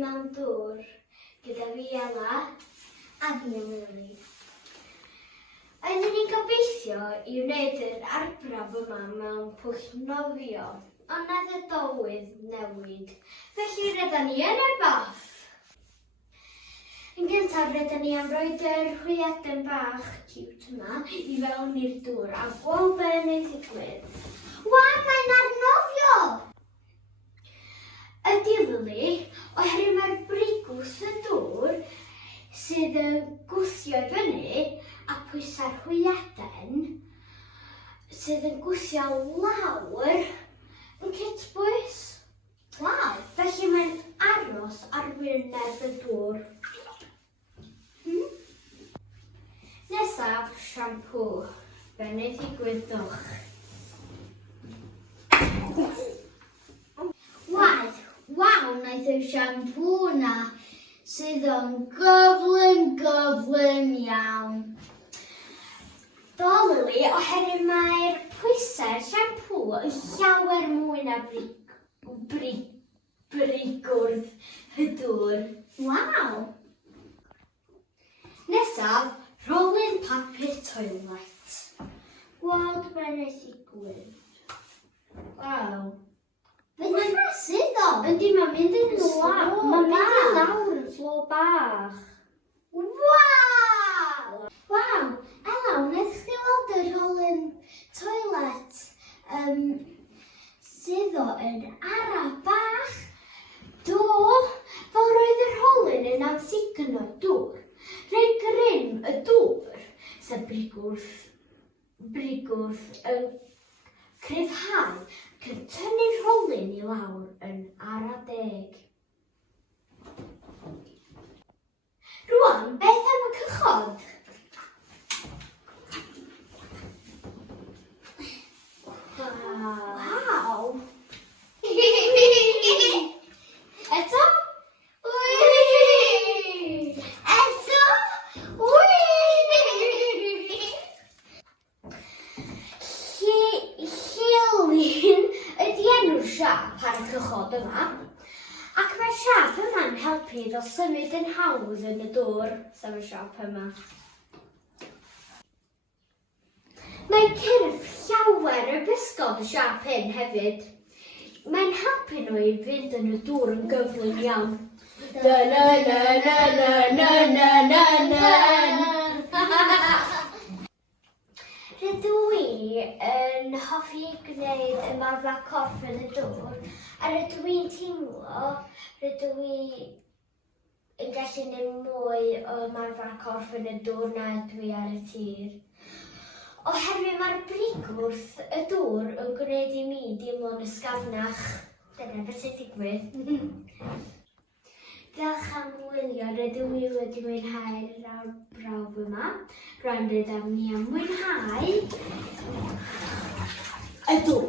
mewn dŵr gyda fi Ela a fi Emily. Oeddwn ni'n gobeithio i wneud yr arbrawf yma mewn pwll nofio, ond nath y dolydd newid, felly rydyn ni yn y bath. Yn gyntaf rydyn ni am roed yr hwyaden bach cute yma i fewn i'r dŵr a gweld be wneud ddigwydd. Waw, mae'n arnofio! Ydy Lily, oherwydd mae'r brigws y dŵr sydd yn gwthio i fyny a pwysa'r hwyaden sydd yn gwthio lawr yn cytbwys. Waw! Felly mae'n aros ar wyneb y dŵr. Nesaf, siampŵ. Be wneud ddigwydd dwch? Waw, wnaeth y siampŵ na sydd yn gyflym iawn. Do, Lily, oherwydd mae'r pwysau'r siampŵ yn llawer mwy na brigwrdd y dŵr. Waw! Nesaf, rolyn papur toilet. Gweld be wneud ddigwydd. Waw. Mae'n rhasydd o. Yndi, mae'n mynd yn lawr. Mae'n mynd yn lawr yn fflo bach. Waw! Waw! Ela, wnaeth chdi weld y rolyn toilet sydd o yn ara bach? Do, fel roedd y rolyn yn amsugno dŵr. Rhaid Grym y dŵr, sef brigwrth yn cryfhau ac yn tynnu'r rolyn i lawr yn ara deg. Rwan, beth am y cychod? Waw! Eto? Siap ar y cychod yma, ac mae'r siap yma'n helpu iddo symud yn hawdd yn y dŵr, sef y siap yma. Mae cyrff llawer y bysgod y siap hyn hefyd. Mae'n helpu nhw i fynd yn y dŵr yn gyflym iawn. Rydw i yn hoffi gwneud ymarfer corff yn y dŵr, a rydw i'n teimlo rydw i yn gallu gwneud mwy o ymarfer corff yn y dŵr na dwi ar y tir. Oherwydd mae'r brigwrth y dŵr yn gwneud i mi deimlo'n ysgafnach. Dyna beth sy'n digwydd. Diolch am wylio, rydw i wedi mwynhau'r arbrawf yma. Rwan rydym ni am mwynhau y dŵr.